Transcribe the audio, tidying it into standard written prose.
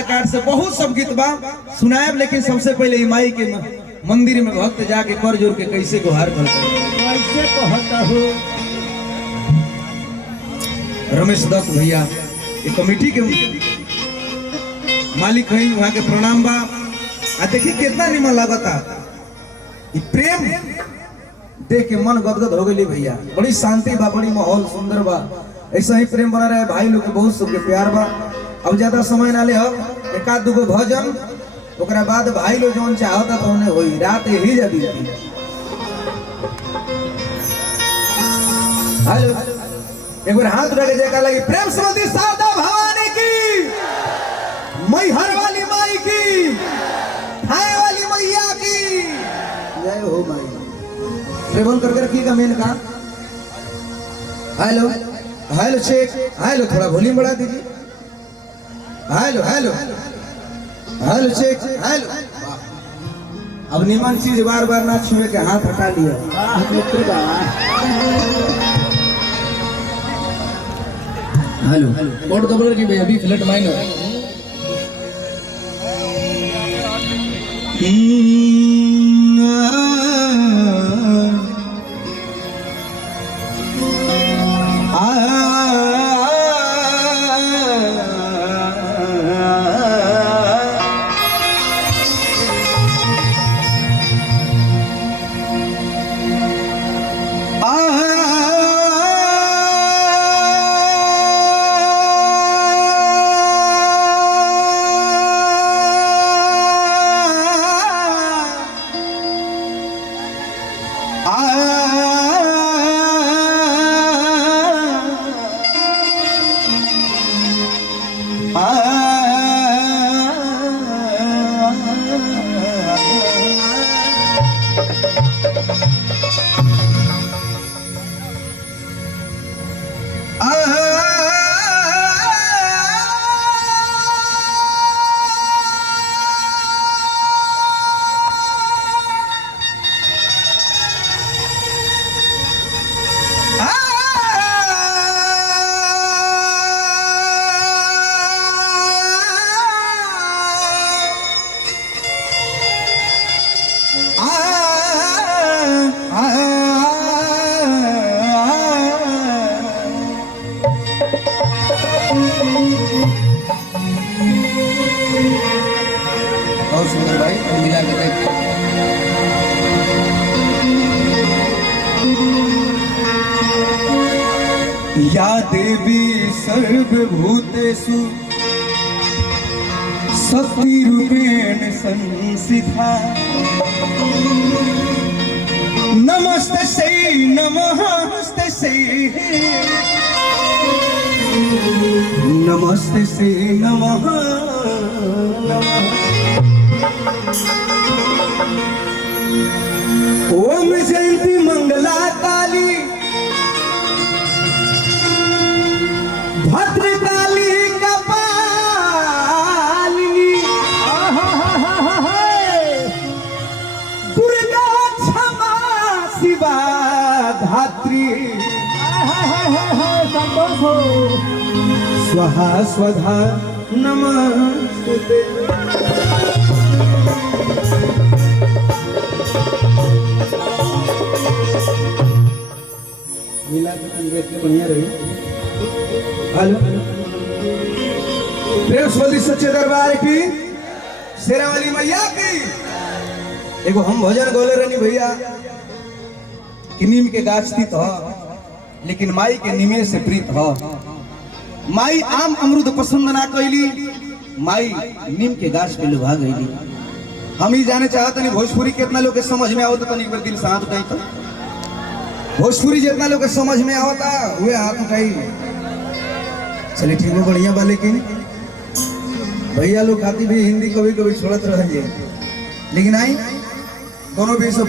Are card से बहुत सब गीत बा सुनाएब, लेकिन सबसे पहले माई के मंदिर में भक्त जाके कर जोड़ के कैसे गुहार करते कैसे कहता हो रमेश दत्त भैया ये कमेटी के मालिक है, वहाँ के प्रणाम बा। आ देखिए कितना निमन लगता ये प्रेम देख के मन गदगद हो गई भैया। बड़ी शांति बा, बड़ी माहौल सुंदर बा। ऐसा ही प्रेम बना रहे भाई लोग के बहुत सबके प्यार बा। अब ज्यादा समय ना ले हम एक आध दूगो भजन ओकरा बाद भाई लोग जौन चाहता तो उन्हें होई रात ही जा बीती। हेलो एक बार हाथ उठा के जयकार लगी प्रेम समझी शारदा भवानी की, मैहर वाली माई की, थाए वाली मैया की जय हो माई। ट्रेवल कर की का मेन का हेलो हेलो चेक हेलो थोड़ा वॉल्यूम बढ़ा दीजिए। Hello hello hello check hello. अब निमन चीज बार बार ना छुए के हाथ हटा लिया। हेलो कोड दबल की अभी फ्लैट माइनर बहुत सुंदर भाई मिला के देख। या देवी सर्वभूतेषु शक्तिरूपेण संस्थिता नमस्ते नमस्ते नमस्ते नमः ओम जयंती मंगला काली भद्रकाली कपालिनी दुर्गा क्षमा शिवा धात्री स्वाहा स्वधा नमस्ते। मिला के बढ़िया रही। हेलो प्रेम सच्चे दरबार की, शेरा वाली मैया की। एगो हम भजन गोले रहनी भैया कि नीम के गाछ थी तो लेकिन माई के निमे से प्रीत हो। माई आम अमरूद पसंद ना कैली, माई नीम के गाछ पे लुभा गईली। हम ही जाने चाहते नहीं भोजपुरी कितना लोग के समझ में आवता तो एक बार दिल से हाथ उठाई। तो भोजपुरी जितना लोग के समझ में आवता हुए हाथ उठाई। चलिए ठीक है बढ़िया बा, लेकिन भैया लोग खाती भी हिंदी कभी कभी छोड़त रह, लेकिन आई दोनों भी सब